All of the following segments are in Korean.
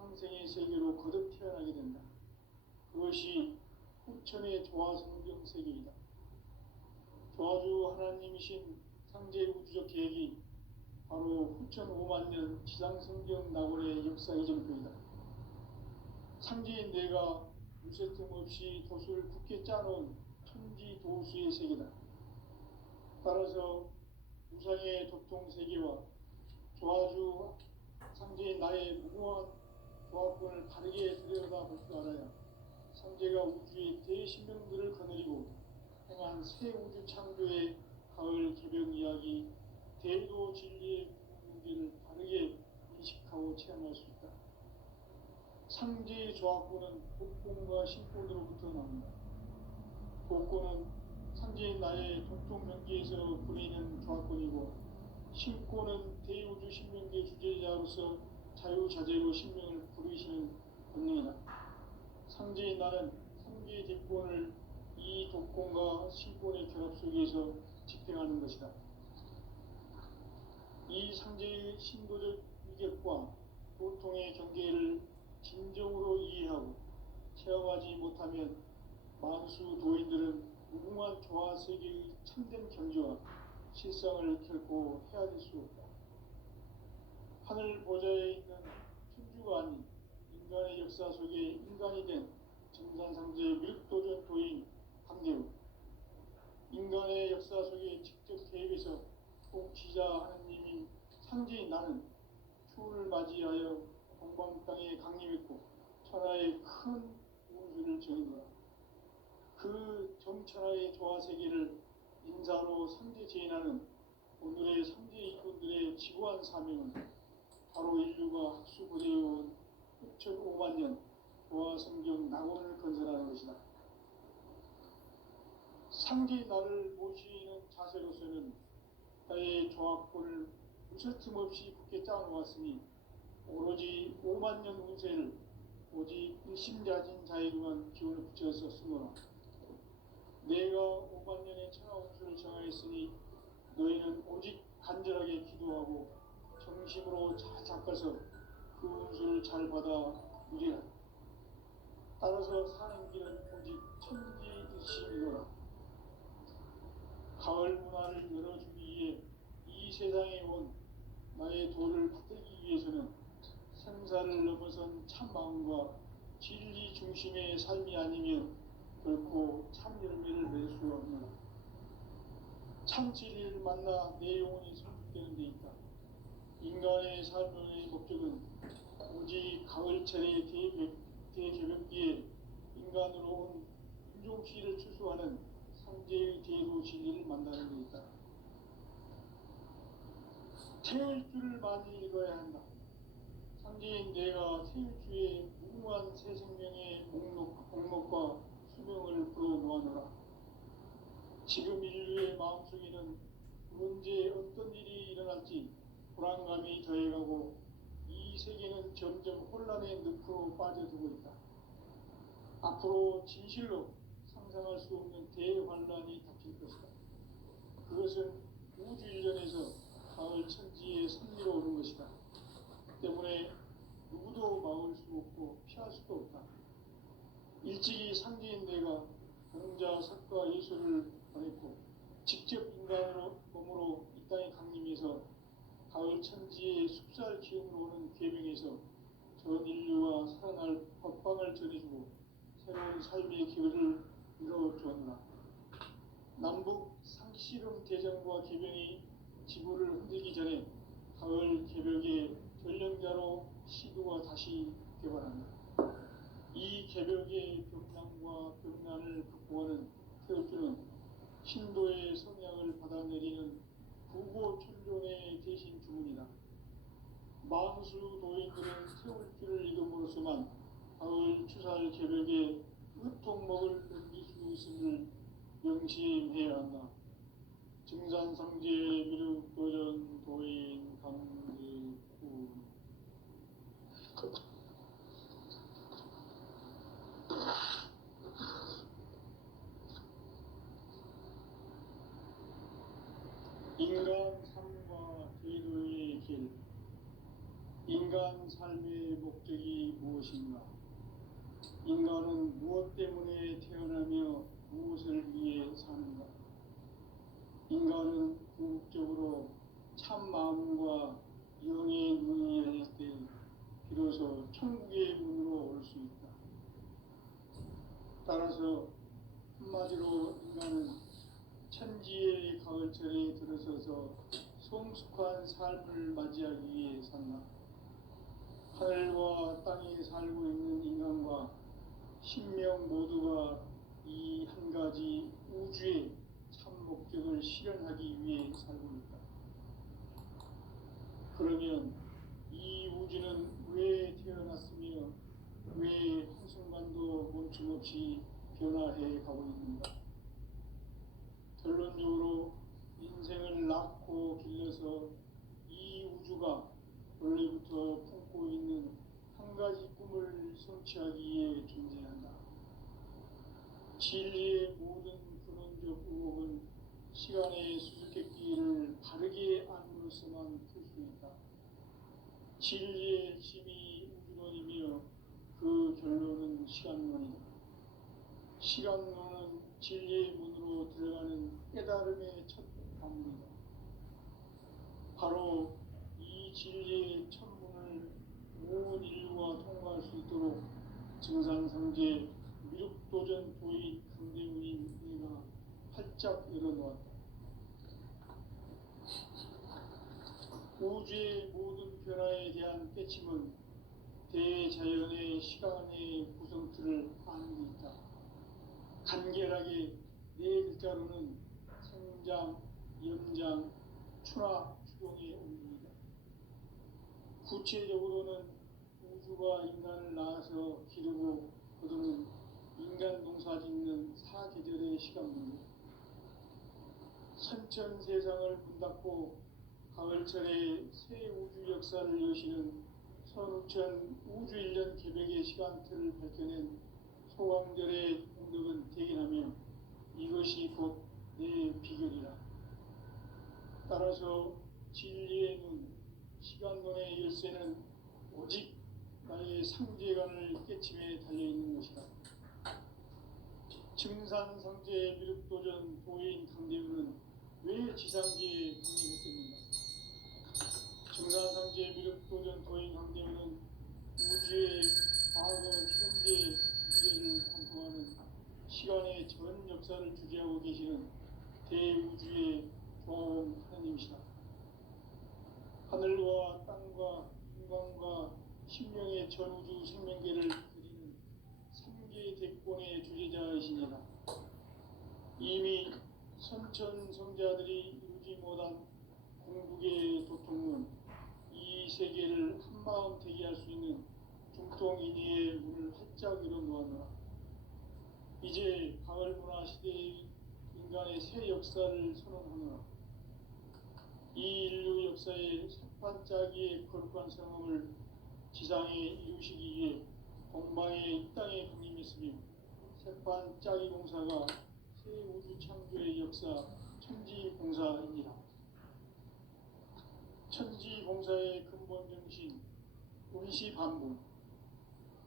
상생의 세계로 거듭 태어나게 된다. 그것이 후천의 조화성경 세계이다. 조화주 하나님이신 상제 우주적 계획이 바로 후천 5만년 지상성경 낙원의 역사 이정표이다. 상제인 내가 무쇠틈 없이 도수를 굳게 짜놓은 천지도수의 세계다. 따라서 무상의 도통세계와 조화주 상제인 나의 무궁한 조화권을 바르게 들여다볼 줄 알아야 상제가 우주의 대신명들을 거느리고 행한 새 우주 창조의 가을 개벽 이야기, 대도 진리의 문제를 바르게 인식하고 체험할 수 있다. 상제의 조화권은 복권과 신권으로부터 나옵니다. 복권은 상제인 나의 도통명계에서 부리는 조화권이고, 신권은 대우주 신명계 주제자로서 자유자재로 신명을 부르시는 권능이다. 상제인 나는 상계의 대권을 이 독권과 신권의 결합 속에서 집행하는 것이다. 이 상제의 신도적 위격과 도통의 경계를 진정으로 이해하고 체험하지 못하면 만수 도인들은 무궁한 조화 세계의 참된 경지와 실상을 결코 헤아릴 수 없다. 하늘 보좌에 있는 천주가 아닌 인간의 역사 속에 인간이 된 정산상제 밀도전 도인 강대우, 인간의 역사 속에 직접 개입해서 통치자 하느님인 상제인 나는 추운을 맞이하여 동방 땅에 강림했고 천하의 큰 운수를 정인노라. 그 정천하의 조화세계를 인사로 상제 제인하는 오늘의 상제 이꾼들의 지구한 사명은 바로 인류가 학수고대해온 6,500,000년 조화성경 낙원을 건설하는 것이다. 상제인 나를 모시는 자세로서는 나의 조화권을 무쇠틈 없이 굳게 짜놓았으니 오로지 50,000년 운세를 오직 일심자진 자에게만 기운을 붙여서 쓰노라. 내가 50,000년의 천하운수를 정하였으니 너희는 오직 간절하게 기도하고 정심으로 잘 닦아서 그 운수를 잘 받아 누리라. 따라서 사는 길은 오직 천지일심이노라. 가을 문화를 열어주기 위해 이 세상에 온 나의 도를 받들기 위해서는 생사를 넘어선 참 마음과 진리 중심의 삶이 아니면 결코 참 열매를 맺을 수 없노라. 참 진리를 만나 내 영혼이 성숙되는 데 있다. 인간의 삶의 목적은 오직 가을철의 대개벽기에 인간으로 온 윤종시를 추수하는 상제의 대도 진리를 만나는 데 있다. 태일주를 많이 읽어야 한다. 상제인 내가 태일주의 무궁한 새 생명의 목록과 수명을 불어놓아노라. 지금 인류의 마음속에는 언제 어떤 일이 일어날지 불안감이 더해가고 이 세계는 점점 혼란의 늪으로 빠져들고 있다. 앞으로 진실로 상상할 수 없는 대환란이 닥칠 것이다. 그것은 우주 일련에서 가을 천지에 선미로 오는 것이다. 때문에 누구도 막을 수 없고 피할 수도 없다. 일찍이 상제인 내가 공자, 석가, 예수를 보냈고 직접 인간으로 몸으로 이 땅에 강림해서 가을 천지의 숲살 기운으로 오는 계명에서 전 인류가 살아날 법방을 전해주고 새로운 삶의 길을 이뤄주었노라. 남북 상씨름 대전과 개병이 지구를 흔들기 전에 가을 개벽의 전령자로 시도가 다시 개발한다. 이 개벽의 벽난과 벽난을 극복하는 태울주는 신도의 성향을 받아내리는 부고천존의 대신 주문이다. 만수 도인들은 태울주를 읽음으로써만 가을 추살 개벽의 으통목을 넘길 수 있음을 명심해야 한다. 증산상제 미륵도전 도인 강제구 인간 삶과 제도의 길. 인간 인간 삶의 목적이 무엇인가? 인간은 무엇 때문에 태어나며 무엇을 위해 사는가? 인간은 궁극적으로 참 마음과 영의 눈이 열릴 때 비로소 천국의 문으로 올 수 있다. 따라서 한마디로 인간은 천지의 가을철에 들어서서 성숙한 삶을 맞이하기 위해 산다. 하늘과 땅에 살고 있는 인간과 신명 모두가 이 한 가지 우주의 참 목적을 실현하기 위해 살고 있다. 그러면 이 우주는 왜 태어났으며 왜 한순간도 멈춤없이 변화해 가고 있는가? 결론적으로 인생을 낳고 길러서 이 우주가 원래부터 품고 있는 한 가지 꿈을 성취하기 위해 존재한다. 진리의 모든 근원적 의혹은 시간의 수수께끼를 바르게 안으로서만 풀 수 있다. 진리의 핵심이 우주론이며 그 결론은 시간론이다. 시간론은 진리의 문으로 들어가는 깨달음의 첫 관문이다. 바로 이 진리의 첫 문을 온 인류가 통과할 수 있도록 증산상제 미륵도전 도인 강대훈인 내가 활짝 열어놓았다. 우주의 모든 변화에 대한 깨침은 대자연의 시간의 구성틀을 아는 데 있다. 간결하게 네 글자로는 생장, 연장, 추나 추동의 원리이다. 구체적으로는 우주가 인간을 낳아서 기르고 거두는 인간 농사 짓는 사계절의 시간문제, 선천 세상을 문 닫고 가을철에 새 우주 역사를 여시는 선우천 우주 1년 개백의 시간틀을 밝혀낸 소강절의 공덕은 대견하며 이것이 곧 내 비결이라. 따라서 진리의 눈, 시간론의 열쇠는 오직 나의 상제관을 깨침에 달려있는 것이다. 증산상제 미륵도전 도인 강대훈은 왜 지상계에 강림했겠는가? 증산상제 미륵도전 도인 강대훈은 우주의 과거, 현재, 미래를 관통하는 시간의 전 역사를 주재하고 계시는 대우주의 조화원 하나님이시다. 하늘과 땅과 인간과 신명의 전우주 생명계를 그리는 삼계 대권의 주제자이시니라. 이미 선천 성자들이 이루지 못한 궁극의 도통문, 이 세계를 한마음 되게 할 수 있는 중통인의의 문을 활짝 열어놓았노라. 이제 가을 문화 시대의 인간의 새 역사를 선언하노라. 이 인류 역사의 색반짜기의 거룩한 성험을 지상에 이루시기 위해 공방에 이 땅에 강림했으며 색반짜기 공사가 새 우주 창조의 역사 천지공사이니라. 천지공사의 근본 정신 운시반분,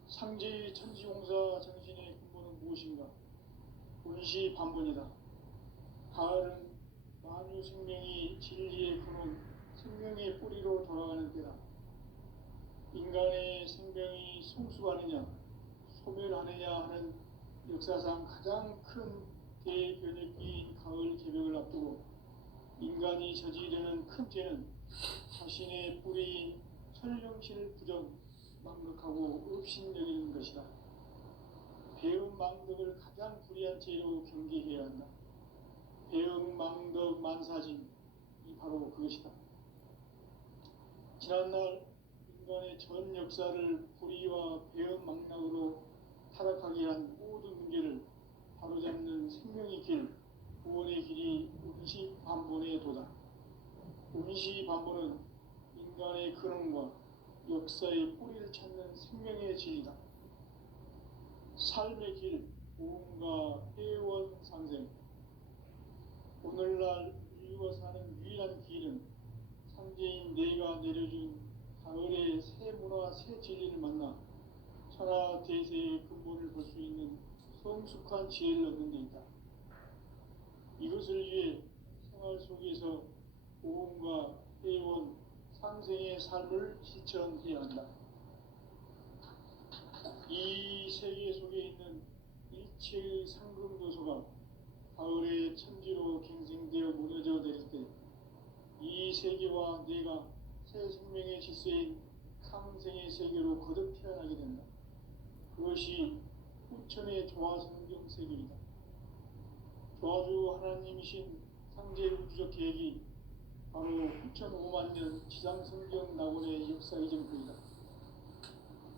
상제의 천지공사 정신의 근본은 무엇인가? 운시반분이다. 가을은 만유 생명이 진리의 근원, 생명의 뿌리로 돌아가는 때다. 인간의 생명이 성숙하느냐, 소멸하느냐 하는 역사상 가장 큰 대변혁기인 가을 개벽을 앞두고 인간이 저지르는 큰 죄는 자신의 뿌리인 설령실 부정, 망극하고 업신여기는 것이다. 배움 망덕을 가장 불의한 죄로 경계해야 한다. 배움 망덕 만사진, 이 바로 그것이다. 지난날 인간의 전 역사를 불의와 배움 망락으로 타락하게 한 모든 문제를 바로잡는 생명의 길, 구원의 길이 운시반본의 도다. 운시반본은 인간의 근원과 역사의 뿌리를 찾는 생명의 진리다. 삶의 길, 보험과 회원 상생. 오늘날 인류가 사는 유일한 길은 상제인 내가 내려준 가을의 새 문화, 새 진리를 만나 천하 대세의 근본을 볼 수 있는 성숙한 지혜를 얻는 데 있다. 이것을 위해 생활 속에서 고음과 회원, 상생의 삶을 실천해야 한다. 이 세계 속에 있는 일체의 상금도서가 가을의 천지로 갱생되어 무너져 내릴 때 이 세계와 내가 새 생명의 질서인 상생의 세계로 거듭 태어나게 된다. 그것이 후천의 조화성경 세계이다. 조화주 하나님이신 상제 우주적 계획이 바로 후천 5만 년 지상성경 낙원의 역사 이전부이다.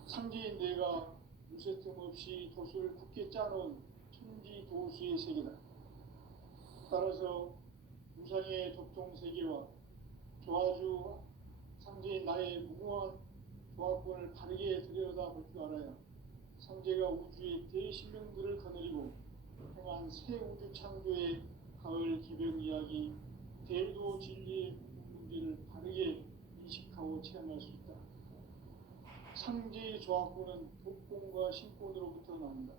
상제인 내가 무쇠 틈 없이 도수를 굳게 짜놓은 천지 도수의 세계다. 따라서 무상의 독종 세계와 조화주 상제인 나의 무궁한 조화권을 바르게 들여다볼 줄 알아야 상제가 우주의 대신명들을 거느리고 행한 새 우주 창조의 가을 기병 이야기, 대도 진리의 문제를 바르게 인식하고 체험할 수 있다. 상제의 조화권은 독권과 신권으로부터 나온다.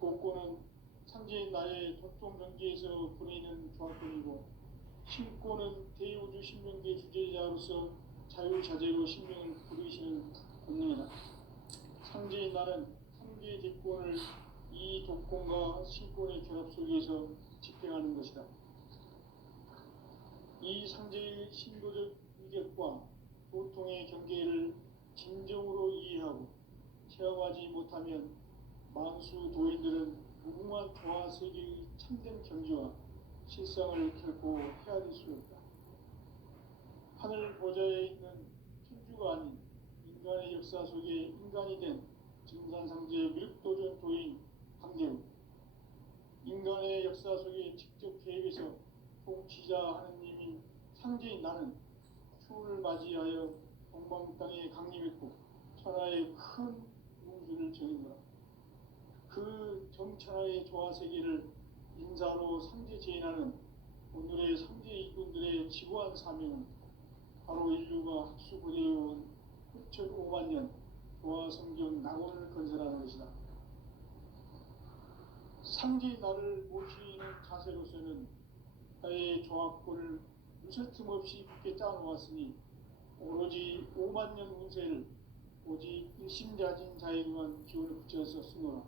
독권은 상제인 나의 독종 경계에서 보내는 조화권이고, 신권은 대우주 신명계 주제자로서 자유자재로 신명을 부르시는 권능이다. 상제인 나는 상제의 대권을 이 독권과 신권의 결합 속에서 집행하는 것이다. 이 상제의 신도적 위력과 도통의 경계를 진정으로 이해하고 체험하지 못하면 만수 도인들은 무궁한 조화 세계의 참된 경지와 실상을 결코 헤아릴 수 없다. 하늘 보좌에 있는 천주가 아닌 인간의 역사 속에 인간이 된 증산상제 밀도전 도인 강대우, 인간의 역사 속에 직접 계획해서 통치자 하느님인 상제인 나는 추운을 맞이하여 동방 땅에 강림했고 천하의 큰 운수를 정인노라. 그 정천하의 조화세계를 인사로 상제 제인하는 오늘의 상제 이군들의 지구한 사명은 바로 인류가 학수고대해온 후천 5만 년 조화성경 낙원을 건설하는 것이다. 상제인 나를 모시는 자세로서는 나의 조합권을 무쇠틈 없이 굳게 짜놓았으니 오로지 5만 년 운세를 오직 일심자진 자에게만 기운을 붙여서 쓰노라.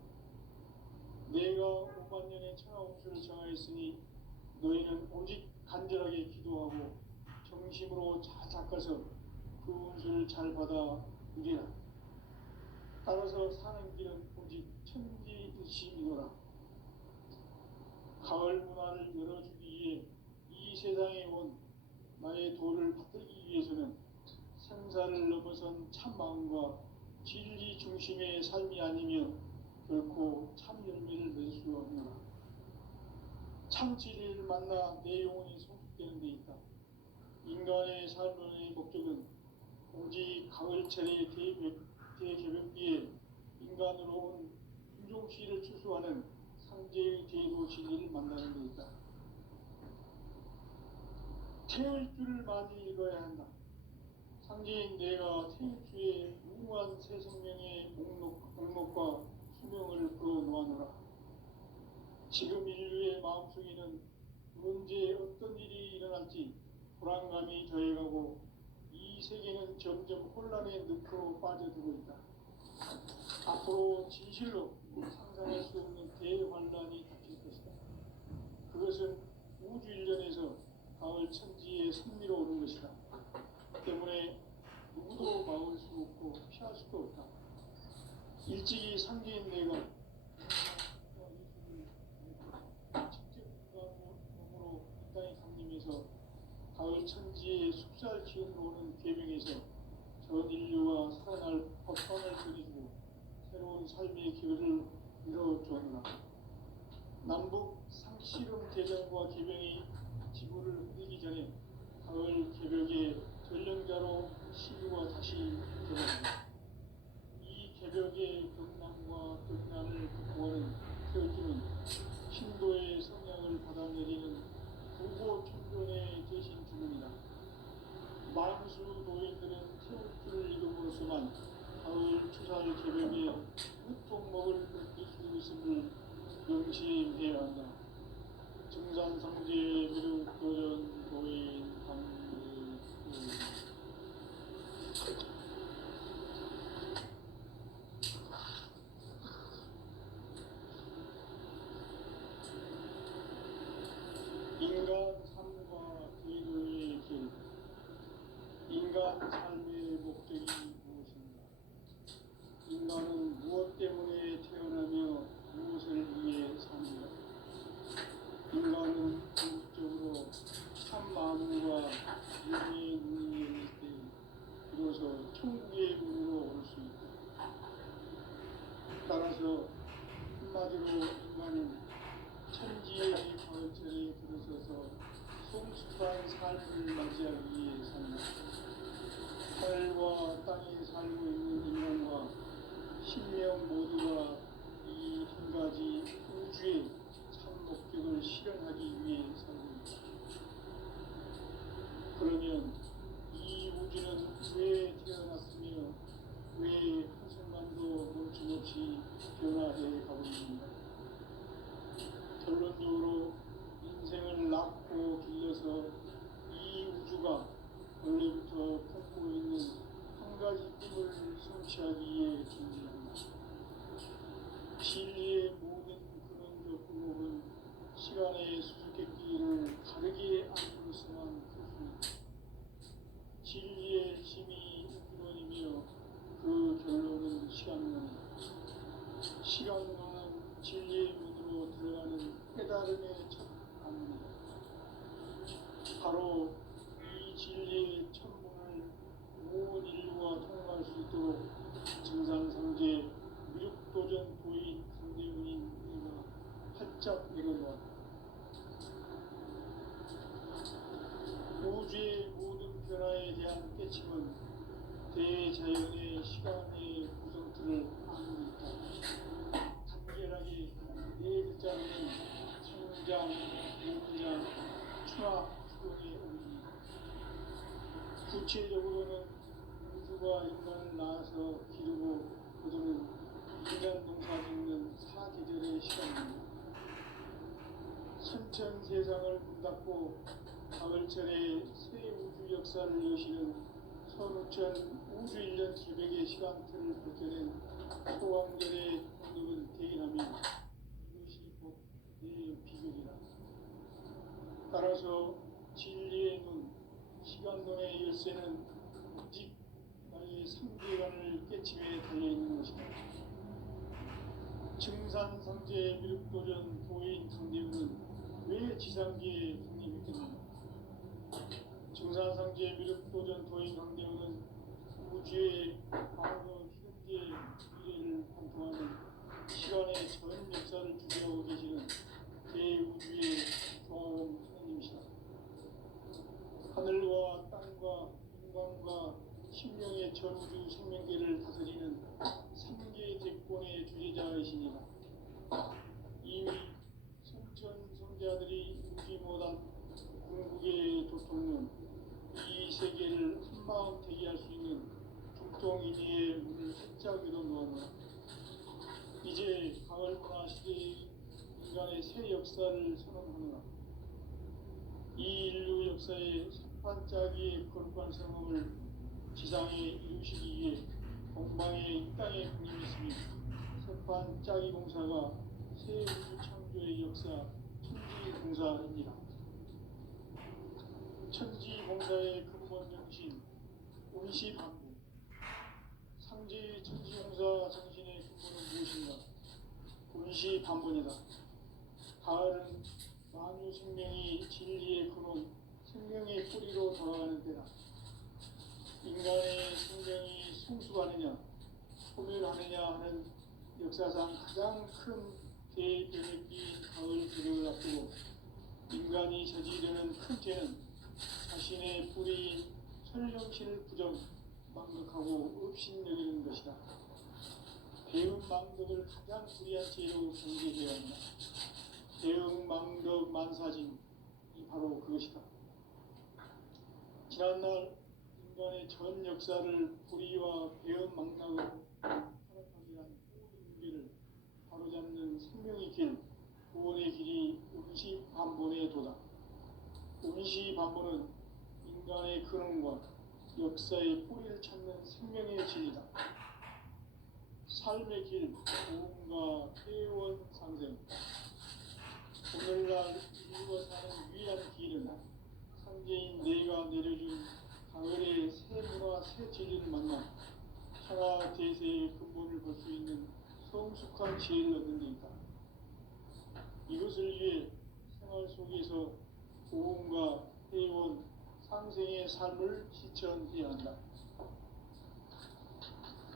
내가 5만 년의 천하 운수를 정하였으니 너희는 오직 간절하게 기도하고 정심으로 잘 닦아서 그 운수를 잘 받아 누리라. 따라서 사는 길은 오직 천지일심이노라. 가을 문화를 열어주기 위해 이 세상에 온 나의 도를 받들기 위해서는 생사를 넘어선 참 마음과 진리 중심의 삶이 아니면 결코 참 열매를 맺을 수 없노라. 참 진리를 만나 내 영혼이 성숙되는 데 있다. 인간의 삶의 목적은 오직 가을철의 대개벽기에 인간으로 온 윤종씨를 추수하는 상제의 대도 진리를 만나는 데 있다. 태의 줄을 많이 읽어야 한다. 상제인 내가 태의주의 무궁한 새 생명의 목록과 수명을 풀어놓아노라. 지금 인류의 마음속에는 언제 어떤 일이 일어날지 불안감이 더해가고 이 세계는 점점 혼란의 늪으로 빠져들고 있다. 앞으로 진실로 상상할 수 없는 대환란이 닥칠 것이다. 그것은 우주 일련에서 가을 천지의 승리로 오는 것이다. 때문에 누구도 막을 수 없고 피할 수도 없다. 일찍이 상제인 내가 직접 몸으로 이 땅에 강림해서 가을 천지의 숙살 지으러 오는 계명에서 전 인류가 살아날 법방을 전해주고 새로운 삶의 길을 열어주었노라. 남북 상씨름 대전과 계명이 지구를 흔들기 전에 가을 개벽의 전령자로 시류가 다시 되었습니다. 이 개벽의 경남과 극난을 극복하는 태어주는 신도의 성향을 받아내리는 부고 천존의 대신 주문이다. 만수 노인들은 새우풀을 이름으로서만 가을 추살 개벽에 흑종목을 느낄 수 있음을 명심해야 한다. 증산성제 미륵 도전 도인 강례 인간 삶과 기도의 길. 인간 삶의 목적이 무엇인가? 인간은 무엇 때문에 태어나며 무엇을 위해 사는가? 인간은 궁극적으로 참 마음과 영의 눈이 열릴 때 비로소 천국의 문으로 올 수 있다. 따라서 한마디로 인간은 천지의 가을철에 들어서서 성숙한 삶을 맞이하기 위해 산다. 하늘과 땅에 살고 있는 인간과 신명 모두가 이 한 가지 우주의 참 목적을 실현하기 위해 살고 있다. 그러면 이 우주는 왜 태어났으며 왜 한순간도 멈춤없이 변화해 가고 있는가? 결론적으로 인생을 낳고 길러서 이 우주가 원래부터 품고 있는 한 가지 꿈을 성취하기 위해 존재한다. 진리의 모든 근원적 궁극은 시간의 수수께끼를 다르게 안으로서만 풀 수 있다. 진리의 힘이 근원이며 그 결론은 시간론이다. 시간론은 진리의 문으로 들어가는 깨달음의 첫 안문이다. 바로 이 진리의 천문을 온 인류가 통과할 수 있도록 증산성제 미륵도전 도인 강대훈인 내가 활짝 내려놓았다. 우주의 모든 변화에 대한 깨침은 대자연의 시간의 구성틀을 안고 있다. 간결하게 네 글자로는 성장, 공장, 추락, 추동의 원리이다. 구체적으로는 우주가 인간을 낳아서 기르고 거두는 인간 농사 짓는 사계절의 시간입니다. 선천 세상을 문 닫고 가을철에 새 우주 역사를 여시는 선우천 우주 1년 기백의 시간틀을 밝혀낸 소왕절의 공덕을 대인하며 이것이 곧 내 비결이라. 따라서 진리의 눈, 시간론의 열쇠는 오직 나의 상계관을 깨침에 달려있는 것이다. 증산성제 미륵도전 도인 강대훈은 왜 지상계에 국립했겠는가? 증산성제 미륵도전 도인 강대훈은 우주의 과거, 현재, 미래를 관통하는 시간의 전 역사를 주재하고 계시는 대우주의 조화원 하나님이시다. 하늘과 땅과 인간과 신명의 전우주 생명계를 다스리는 삼계 대권의 주제자이시니라. 이미 성천 성자들이 우지 못한 궁극의 도통론, 이 세계를 한마음 대기할 수 있는 북동인의의 문을 활짝 열어놓았노라. 이제 가을 문화 시대의 인간의 새 역사를 선언하노라. 이 인류 역사의 석판짜기의 거룩한 성업을 지상에 이루시기 위해 동방의 이 땅에 군림했으니 석판짜기 공사가 새 우주 창조의 역사 천지공사입니다. 천지공사의 근본 정신 운시반부. 상지 천지공사 정신의 근본은 무엇인가? 운시반본이다. 가을은 만유 생명이 진리의 근원, 생명의 뿌리로 돌아가는 때다. 인간의 생명이 성숙하느냐, 소멸하느냐 하는 역사상 가장 큰 대변혁기인 가을 개벽을 앞두고 인간이 저지르는 큰 죄는 자신의 뿌리인 설령실 부정, 망극하고 업신여기는 것이다. 배운 망덕을 가장 불의한 죄로 경계해야 한다. 대응 망덕 만사진이 바로 그것이다. 지난날 인간의 전 역사를 불의와 배은망덕으로 타락하게 한 모든 문제를 바로잡는 생명의 길, 구원의 길이 운시반본에 도다. 운시반본은 인간의 근원과 역사의 뿌리를 찾는 생명의 진리다. 삶의 길, 구원과 회원 상생. 오늘날 인류가 사는 유일한 길은 상제인 내가 내려준 가을의 새 문화 새 진리를 만나 천하 대세의 근본을 볼 수 있는 성숙한 지혜를 얻는 데 있다. 이것을 위해 생활 속에서 고음과 회원, 상생의 삶을 실천해야 한다.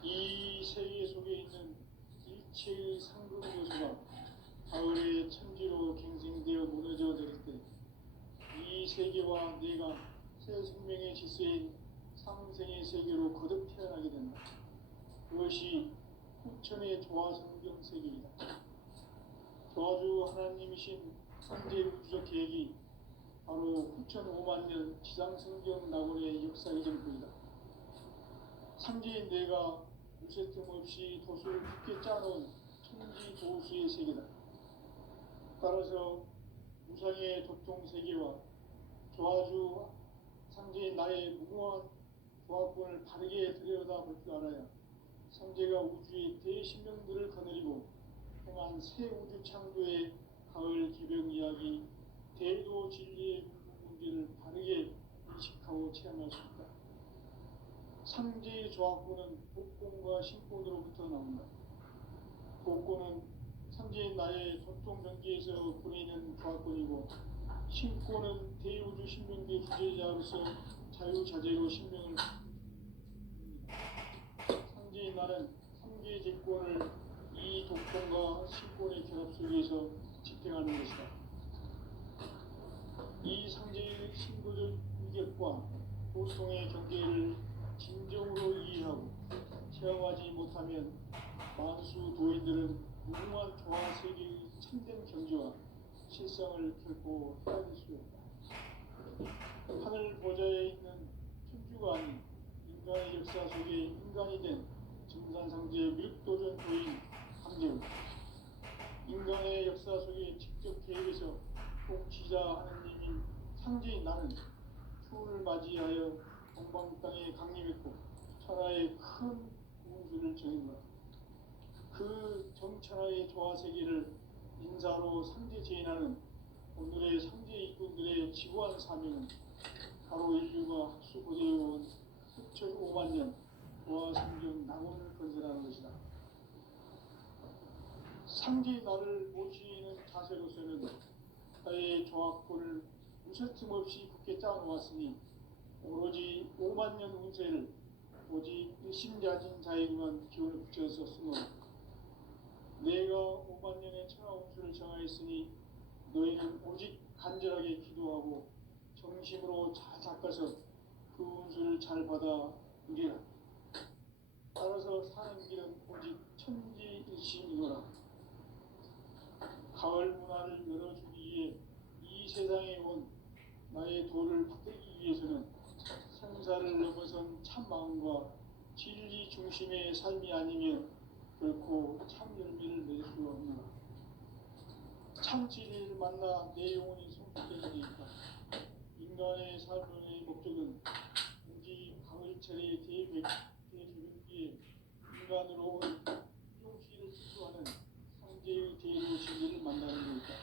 이 세계 속에 있는 일체의 상급 요소가 가을의 천지로 갱생되어 무너져 내릴 때 이 세계와 내가 새 생명의 질서인 상생의 세계로 거듭 태어나게 된다. 그것이 후천의 조화성경 세계이다. 조화주 하나님이신 상제 우주적 계획이 바로 후천 5만 년 지상성경 낙원의 역사의 전부이다. 상제인 내가 무쇠 틈 없이 도수를 깊게 짜놓은 천지 도수의 세계다. 따라서 무상의 도통 세계와 조화주 상제인 나의 무모한 조화권을 바르게 들여다볼 줄 알아야 상제가 우주의 대신명들을 거느리고 행한 새 우주 창조의 가을 기병 이야기, 대도 진리의 그 문제를 바르게 인식하고 체험할 수 있다. 상제의 조화권은 복권과 신권으로부터 나온다. 복권은 상제인 나의 도통 경계에서 보내는 조화권이고, 신권은 대우주 신명계 주제자로서 자유자재로 신명을 상제인 나는 상계 제권을 이 독권과 신권의 결합 속에서 집행하는 것이다. 이 상제의 신도적 인격과 도성의 경계를 진정으로 이해하고 체험하지 못하면 만수 도인들은 무궁한 조화 세계의 참된 경지와 실상을 결코 헤아릴 수 없다. 하늘 보좌에 있는 천주가 아닌 인간의 역사 속에 인간이 된 증산상제 밀도전 도인 강제우, 인간의 역사 속에 직접 계획해서 통치자 하느님인 상제인 나는 추운을 맞이하여 동방 땅에 강림했고 천하의 큰 우주를 정했노라. 그 정천하의 조화세계를 인사로 상제 제인하는 오늘의 상제 일꾼들의 지구한 사명은 바로 인류가 학수고대해온 수천 5만 년 조화성경 낙원을 건설하는 것이다. 상제 나를 모시는 자세로서는 나의 조화권을 무쇠틈 없이 굳게 짜놓았으니 오로지 5만 년 운세를 오직 일심자진 자에게만 기운을 붙여서 쓰노라. 내가 5만 년의 천하 운수를 정하였으니 너희는 오직 간절하게 기도하고 정심으로 잘 닦아서 그 운수를 잘 받아 누리라. 따라서 사는 길은 오직 천지일심이노라. 가을 문화를 열어주기 위해 이 세상에 온 나의 도를 받들기 위해서는 생사를 넘어선 참 마음과 진리 중심의 삶이 아니면 결코 참 열매를 맺을 수 없노라. 참 진리를 만나 내 영혼이 성숙되는 데 있다. 인간의 삶의 목적은 오직 가을철의 대조변기에 인간으로 온 용시를 수수하는 상제의 대로 진리를 만나는 데 있다.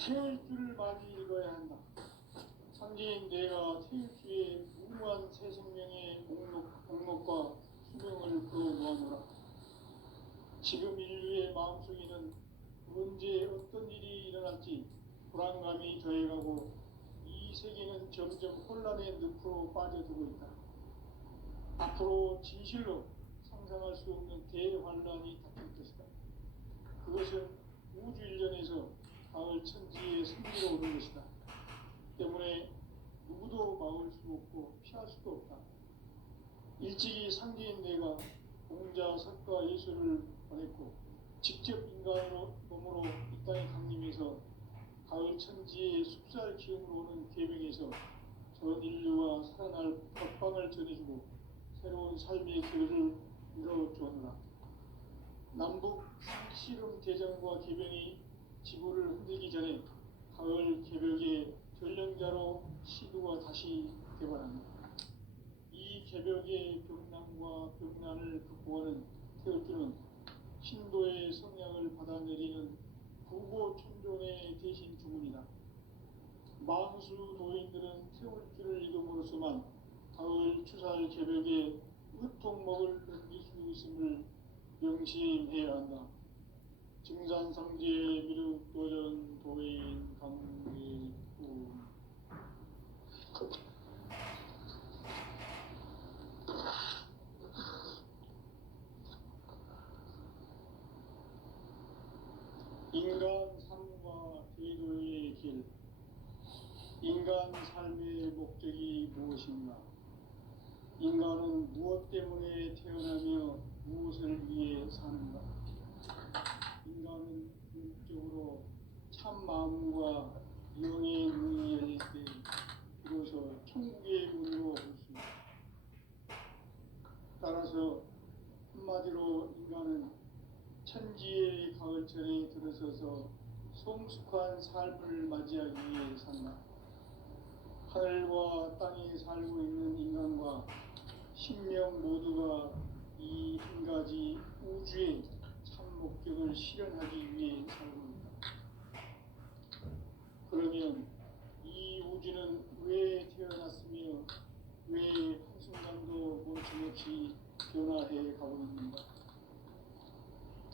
태을 줄을 많이 읽어야 한다. 상제인 내가 태을 주의 무모한 새 생명의 목록과 수명을 그어 놓아노라. 지금 인류의 마음속에는 언제 어떤 일이 일어날지 불안감이 더해가고 이 세계는 점점 혼란의 늪으로 빠져들고 있다. 앞으로 진실로 상상할 수 없는 대환란이 닥칠 것이다. 그것은 우주 일련에서 가을 천지의 승리로 오는 것이다. 때문에 누구도 막을 수 없고 피할 수도 없다. 일찍이 상제인 내가 공자, 석가, 예수를 보냈고 직접 인간으로 몸으로 이 땅에 강림해서 가을 천지의 숲살 기운으로 오는 계명에서 전 인류와 살아날 법방을 전해주고 새로운 삶의 기회를 열어주었노라. 남북 상씨름 대전과 개병이 지구를 흔들기 전에 가을 개벽의 전령자로 시도가 다시 개발합니다. 이 개벽의 벽난과 벽난을 극복하는 태극기는 신도의 성량을 받아내리는 구고천존의 대신 주문이다. 만수 도인들은 태울길을 이름으로서만 가을 추살 개벽의 으통목을 넘길 수 있음을 명심해야 한다. 증산성제 미륵도전 도인 강대구 인간 삶과 제도의 길. 인간 삶의 목적이 무엇인가? 인간은 무엇 때문에 태어나며 무엇을 위해 사는가? 인간은 궁극적으로 참 마음과 영의 문이 열릴 때 비로소 천국의 문으로 올 수 있다. 따라서 한마디로 인간은 천지의 가을철에 들어서서 성숙한 삶을 맞이하기 위해 산다. 하늘과 땅에 살고 있는 인간과 신명 모두가 이 한 가지 우주의 참 목적을 실현하기 위해 살고 있다. 그러면 이 우주는 왜 태어났으며 왜 한순간도 멈춤없이 변화해 가고 있는가?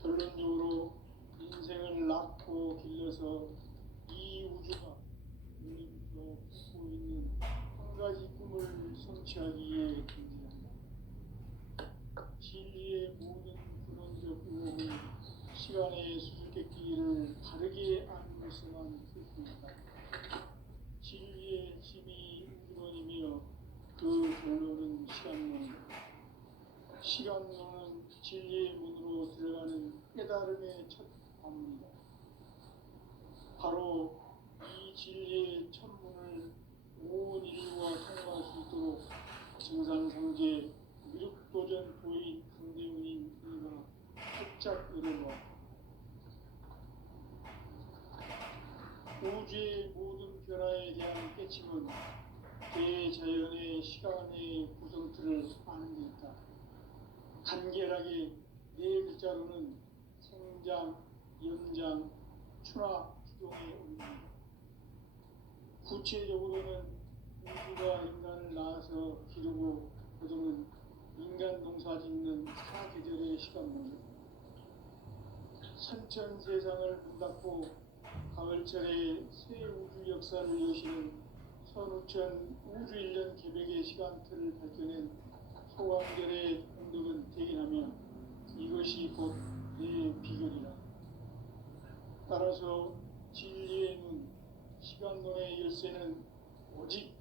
결론적으로 인생을 낳고 길러서 이 우주가 우리부터 품고 있는 한 가지 꿈을 성취하기에 존재한다. 진리의 모든 근원적 의혹은 시간의 수수께끼를 바르게 아는 것에만 있습니다. 진리의 힘이 우주론이며 그 결론은 시간론이다. 시간론은 진리의 문으로 들어가는 깨달음의 첫 관문이다. 바로 이 진리의 첫 문을 온 인류가 통과할 수 있도록 증산성제 미륵도전 도인 강대훈인 이가 활짝 열어놓았다. 우주의 모든 변화에 대한 깨침은 대자연의 시간의 구성틀을 아는 데 있다. 간결하게 네 글자로는 생장, 연장, 추락, 추종의 원리입니다. 구체적으로는 우주가 인간을 낳아서 기르고 거두는 인간 농사 짓는 사계절의 시간문이다. 선천 세상을 문 닫고 가을철에 새 우주 역사를 여시는 선우천 우주 1년 개벽의 시간틀을 밝혀낸 소강절의 공덕은 대견하며 이것이 곧 내 비결이라. 따라서 진리의 눈, 시간론의 열쇠는 오직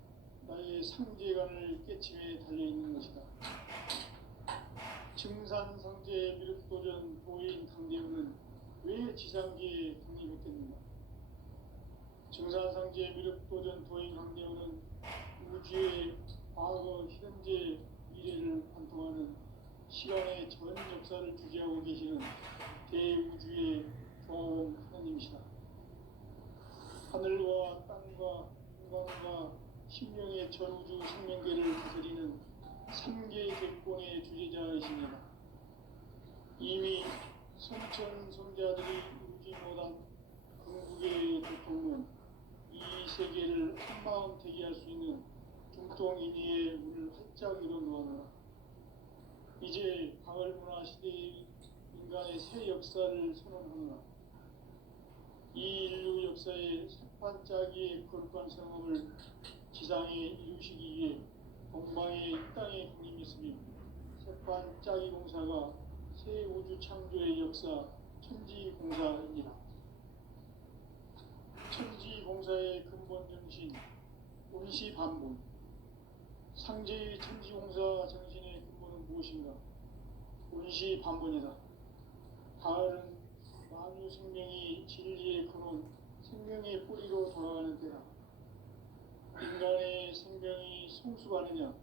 나의 상제관을 깨침에 달려있는 것이다. 증산성제 미륵도전 도인 강대훈은 왜 지상계에 독립했겠는가? 증산성제 미륵도전 도인 강대훈은 우주의 과거, 현재, 미래를 관통하는 시간의 전 역사를 주재하고 계시는 대우주의 조음 하나님이시다. 하늘과 땅과 인간과 신명의 전우주 생명계를 다스리는 3개 객권의 주제자이십니다. 이미 선천성자들이 이루지 못한 궁극의 대통령, 이 세계를 한마음 되게 할 수 있는 중통인의의 문을 활짝 열어놓아라. 이제 가을문화 시대의 인간의 새 역사를 선언하노라. 이 인류 역사의 새판짜기의 거룩한 성업을 지상에 이루시기 위해 동방의 이 땅에 군림했으며 새판짜기 공사가 새 우주 창조의 역사 천지공사입니다. 천지공사의 근본 정신 운시반본. 상제의 천지공사 정신의 근본은 무엇인가? 운시반본이다. 가을은 만유 생명이 진리의 근원, 생명의 뿌리로 돌아가는 때다. 인간의 생명이 성숙하느냐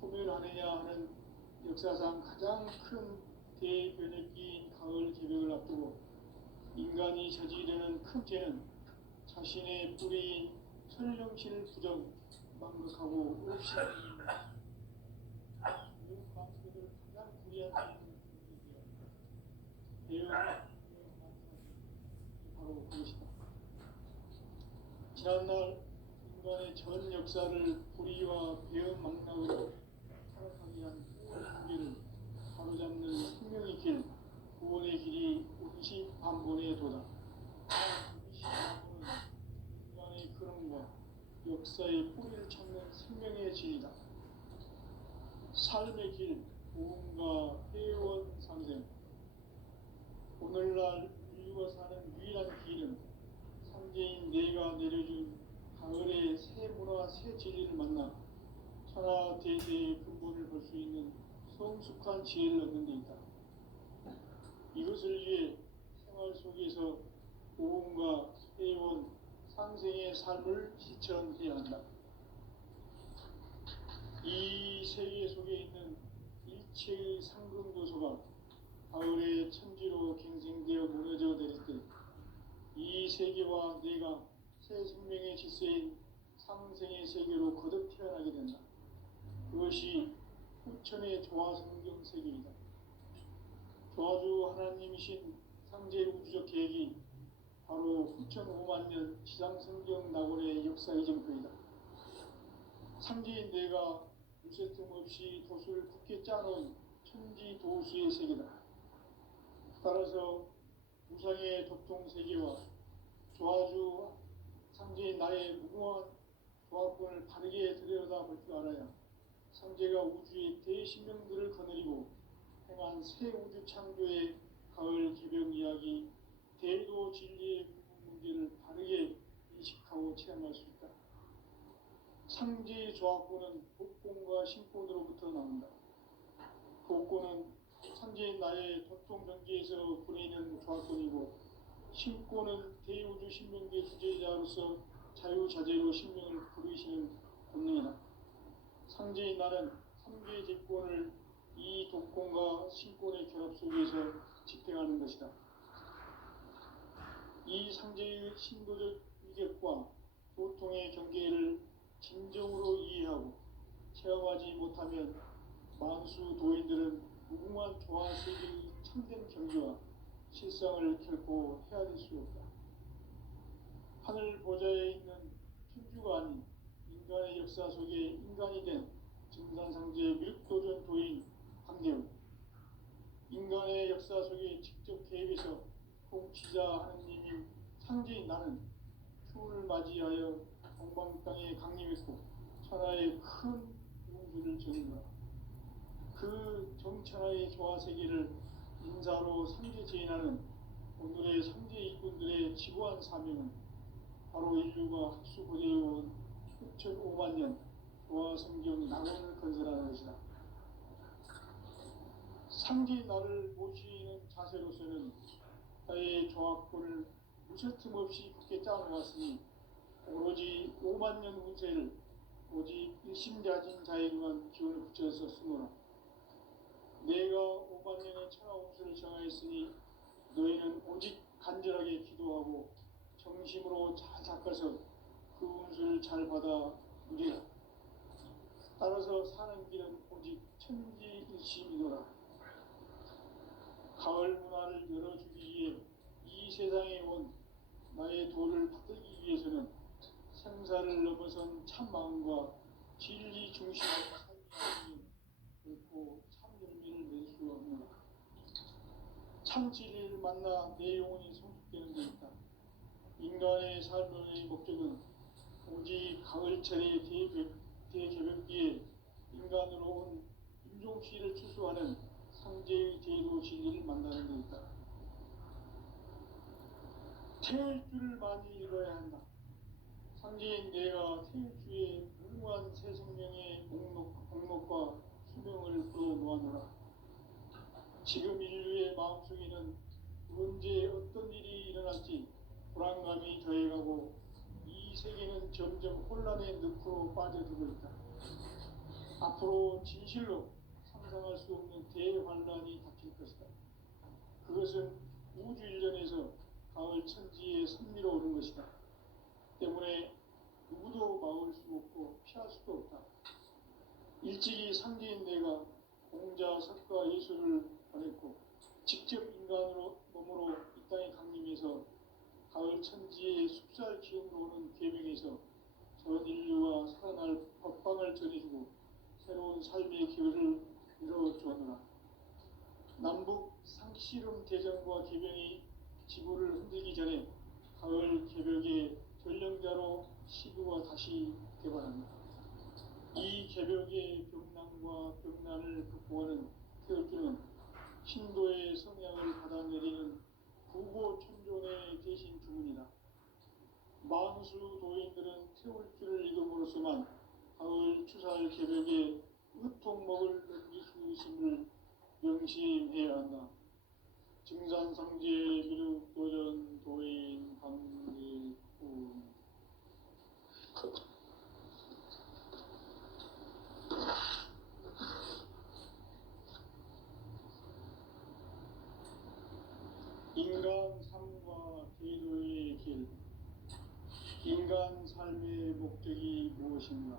소멸하느냐 하는 역사상 가장 큰 대변혁기인 가을 개벽을 앞두고 인간이 저지르는 큰 죄는 자신의 뿌리인 천령실 부정 망각하고 없이 미국 방식을 가장 불리한 대응 바로 그것이다. 지난날 인간의 전 역사를 불의와 배은 망락으로 타락하게 한 무게를 바로잡는 생명의 길, 구원의 길이 운시반본에 도다. 운시반본은 인간의 근원과 역사의 뿌리를 찾는 생명의 진이다. 삶의 길, 구원과 회원 상생. 오늘날 인류가 사는 유일한 길은 상제인 내가 내려준 가을의 새 문화, 새 진리를 만나 천하 대세의 근본을 볼 수 있는 성숙한 지혜를 얻는 데 있다. 이것을 위해 생활 속에서 보험과 회원, 상생의 삶을 실천해야 한다. 이 세계 속에 있는 일체의 상금도서가 가을의 천지로 갱생되어 무너져 내릴 때 이 세계와 내가 새 생명의 질서인 상생의 세계로 거듭 태어나게 된다. 그것이 후천의 조화성경 세계이다. 조화주 하나님이신 상제 우주적 계획이 바로 후천 5만 년 지상성경 낙원의 역사 이정표이다. 상제인 내가 무쇠 틈 없이 도수를 굳게 짜놓은 천지 도수의 세계다. 따라서 무상의 도통 세계와 조화주 상제인 나의 무궁한 조화권을 바르게 들여다볼 줄 알아야 상제가 우주의 대신명들을 거느리고 행한 새 우주 창조의 가을 개벽 이야기, 대도 진리의 문제를 바르게 인식하고 체험할 수 있다. 상제의 조화권은 복권과 신권으로부터 나온다. 복권은 상제인 나의 도통 경계에서 보내는 조화권이고, 신권은 대우주 신명계 주제자로서 자유자재로 신명을 부르시는 본능이다. 상제인 나는 3개의 제권을 이 독권과 신권의 결합 속에서 집행하는 것이다. 이 상제의 신도적 위격과 도통의 경계를 진정으로 이해하고 체험하지 못하면 만수 도인들은 무궁한 조화세계의 참된 경지와 실상을 결코 헤아릴 수 없다. 하늘 보좌에 있는 천주가 아닌 인간의 역사 속에 인간이 된 증산상제의 밀도전 도인 황대훈, 인간의 역사 속에 직접 개입해서 통치자 하느님인 상제인 나는 추운을 맞이하여 동방 땅에 강림했고 천하의 큰 우주를 전인노라. 그 정천하의 조화세계를 인사로 상제 제인하는 오늘의 상제 일꾼들의 지고한 사명은 바로 인류가 학수고대해온 6,5만 년 조화성경 낙원을 건설하는 것이다. 상제 나를 모시는 자세로서는 나의 조화권을 무쇠 틈 없이 굳게 짜놓았으니 오로지 5만 년 운세를 오직 일심자진 자에게만 기운을 붙여서 쓰노라. 내가 5만 년의 천하 운수를 정하였으니 너희는 오직 간절하게 기도하고 정심으로 잘 닦아서 그 운수를 잘 받아 누리라. 따라서 사는 길은 오직 천지일심이노라. 가을 문화를 열어주기 위해 이 세상에 온 나의 도를 받들기 위해서는 생사를 넘어선 참마음과 진리 중심의 삶이 결코 참열매를 낼 수 없노라. 참진리를 만나 내 영혼이 성숙되는 데 있다. 인간의 삶의 목적은 오직 가을철의 대개벽기에 인간으로 온 인종시를 추수하는 상제의 제도 진리를 만나는 데 있다. 태을 줄을 많이 읽어야 한다. 상제인 내가 태일주의 무궁한 새 생명의 목록과 수명을 풀어놓아노라. 지금 인류의 마음속에는 언제 어떤 일이 일어날지 불안감이 더해가고 이 세계는 점점 혼란의 늪으로 빠져들고 있다. 앞으로 진실로 상상할 수 없는 대환란이 닥칠 것이다. 그것은 우주 일련에서 가을 천지에 선미로 오는 것이다. 때문에 누구도 막을 수 없고 피할 수도 없다. 일찍이 상제인 내가 공자, 석가, 예수를 보냈고 직접 인간으로 몸으로 이 땅에 강림해서 가을 천지의 숲살 기운으로 오는 계명에서 전 인류와 살아날 법방을 전해주고 새로운 삶의 기회를 이뤄주었노라. 남북 상씨름 대전과 계명이 지구를 흔들기 전에 가을 개벽의 전령자로 시구가 다시 개발합니다. 이 개벽의 병난과 병난을 극복하는 태극기는 신도의 성향을 받아내리는 구고천존의 대신 주문이다. 만수 도인들은 태울기를 읽음으로써만 가을 추살 개벽의 의통목을 넘길 수 있음을 명심해야 한다. 증산상제 미륵도전 도인 강제군 인간 삶과 계도의 길. 인간 삶의 목적이 무엇인가?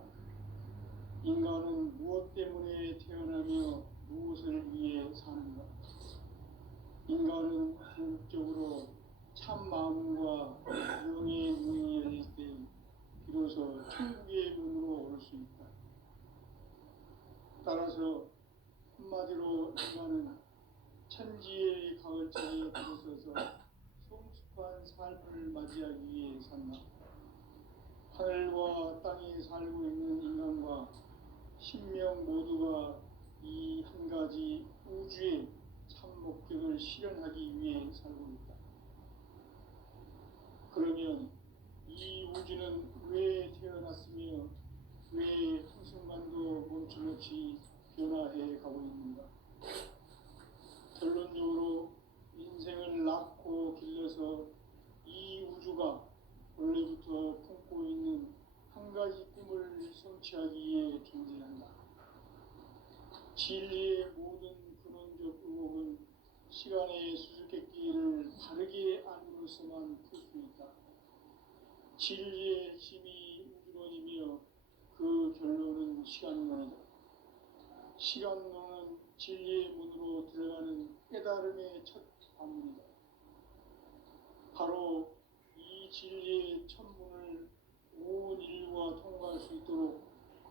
인간은 무엇 때문에 태어나며 무엇을 위해 사는가? 인간은 궁극적으로 참 마음과 영의 문이 열릴 때 비로소 천국의 문으로 오를 수 있다. 따라서 한마디로 인간은 천지의 가을철에 들어서서 성숙한 삶을 맞이하기 위해 산다. 하늘과 땅에 살고 있는 인간과 신명 모두가 이 한 가지 우주의 참 목적을 실현하기 위해 살고 있다. 그러면 이 우주는 왜 태어났으며 왜 한순간도 멈춤없이 변화해 가고 있는가? 결론적으로 인생을 낳고 길러서 이 우주가 원래부터 품고 있는 한 가지 꿈을 성취하기 위해 존재한다. 진리의 모든 근원적 의혹은 시간의 수수께끼를 바르게 알므로서만 풀 수 있다. 진리의 핵심이 우주론이며 그 결론은 시간론이다. 시간론은 진리의 문으로 들어가는 깨달음의 첫 관문이다. 바로 이 진리의 첫 문을 온 인류가 통과할 수 있도록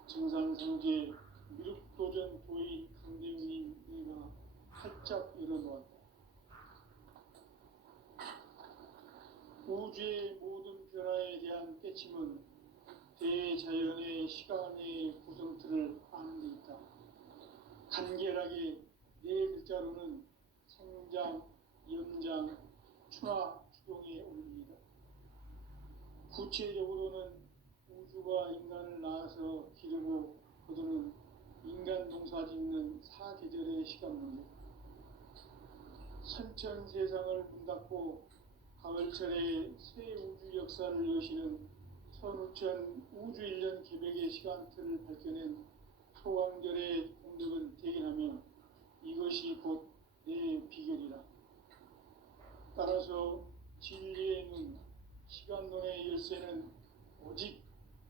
증산상제 미륵도전 도인 강대훈이 내가 활짝 열어놓았다. 우주의 모든 변화에 대한 깨침은 대자연의 시간의 구성틀을 아는 데 있다. 간결하게 네 글자로는 생장, 연장, 추나 추동에 올립니다. 구체적으로는 우주가 인간을 낳아서 기르고 거두는 인간 농사 짓는 사계절의 시간문제. 선천 세상을 문 닫고 가을철에 새 우주 역사를 여시는 선우천 우주 일년 개벽의 시간틀을 밝혀낸 소강절의 공덕은 대견하며 이것이 곧 내 비결이라. 따라서 진리의 눈, 시간론의 열쇠는 오직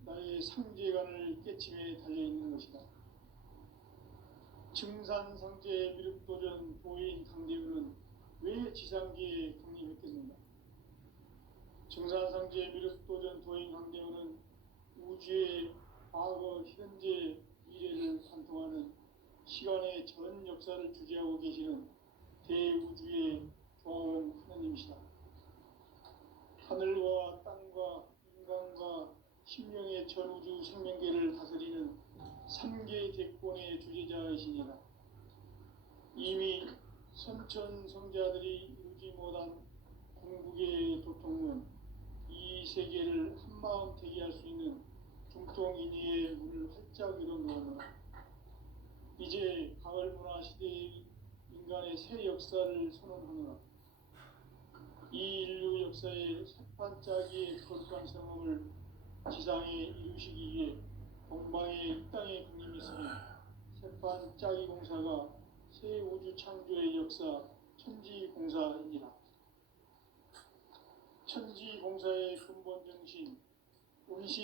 나의 상제관을 깨침에 달려있는 것이다. 증산상제 미륵도전 도인 강대훈은 왜 지상계에 강림했겠는가? 증산상제 미륵도전 도인 강대훈은 우주의 과거, 현재, 미래를 관통하는 시간의 전 역사를 주재하고 계시는 대우주의 조화원 하느님이시다. 하늘과 땅과 인간과 신명의 전우주 생명계를 다스리는 삼계 대권의 주제자이시니라. 이미 선천성자들이 이루지 못한 궁극의 도통은 이 세계를 한마음 되게 할 수 있는 중통인의의 문을 활짝 열어놓으노라. 이제 가을 문화 시대의 인간의 새 역사를 선언하노라. 이 인류 역사의 새반짝이의 거룩한 성음을 지상에 이루시기 위해 동방에 이 땅에 군림했으며 세판 짜기 공사가 새 우주 창조의 역사 천지공사이니라. 천지공사의 근본 정신, 운시